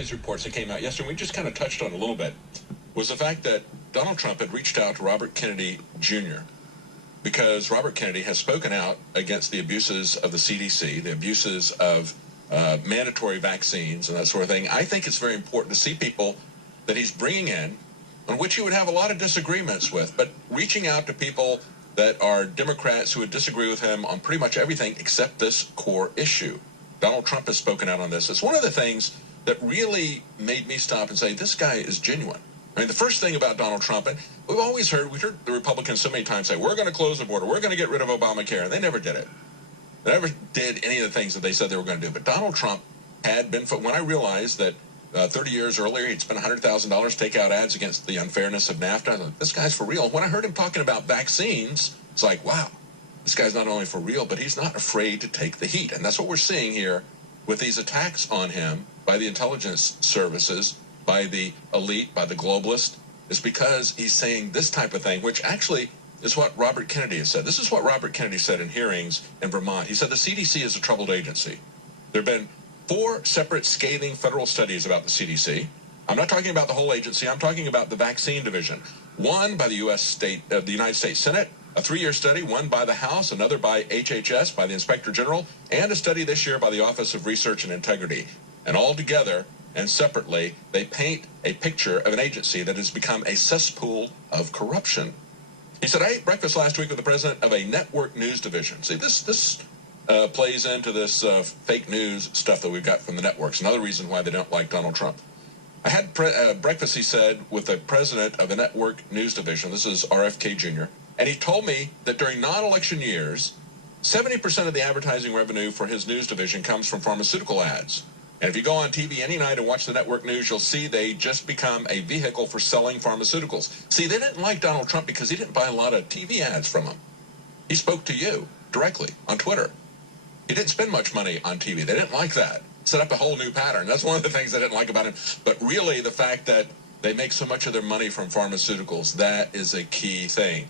these reports that came out yesterday, we just kind of touched on a little bit, was the fact that Donald Trump had reached out to Robert Kennedy Jr. because Robert Kennedy has spoken out against the abuses of the CDC, the abuses of mandatory vaccines and that sort of thing. I think it's very important to see people that he's bringing in, on which he would have a lot of disagreements with, but reaching out to people that are Democrats who would disagree with him on pretty much everything except this core issue. Donald Trump has spoken out on this. It's one of the things that really made me stop and say, this guy is genuine. I mean, the first thing about Donald Trump, and we've heard the Republicans so many times say, we're going to close the border, we're going to get rid of Obamacare, and they never did it. They never did any of the things that they said they were going to do. But Donald Trump had been, when I realized that 30 years earlier he'd spent $100,000 to take out ads against the unfairness of NAFTA, I thought, this guy's for real. When I heard him talking about vaccines, it's like, wow, this guy's not only for real, but he's not afraid to take the heat. And that's what we're seeing here with these attacks on him by the intelligence services, by the elite, by the globalists, is because he's saying this type of thing, which actually is what Robert Kennedy has said. This is what Robert Kennedy said in hearings in Vermont. He said the CDC is a troubled agency. There have been 4 separate scathing federal studies about the CDC. I'm not talking about the whole agency. I'm talking about the vaccine division. One by the the United States Senate, a 3-year study, one by the House, another by HHS, by the Inspector General, and a study this year by the Office of Research and Integrity. And all together and separately, they paint a picture of an agency that has become a cesspool of corruption. He said, I ate breakfast last week with the president of a network news division. See, this plays into this fake news stuff that we've got from the networks. Another reason why they don't like Donald Trump. I had breakfast, he said, with the president of the network news division. This is RFK Jr. And he told me that during non-election years, 70% of the advertising revenue for his news division comes from pharmaceutical ads. And if you go on TV any night and watch the network news, you'll see they just become a vehicle for selling pharmaceuticals. See, they didn't like Donald Trump because he didn't buy a lot of TV ads from them. He spoke to you directly on Twitter. He didn't spend much money on TV. They didn't like that. Set up a whole new pattern. That's one of the things they didn't like about him. But really, the fact that they make so much of their money from pharmaceuticals, that is a key thing.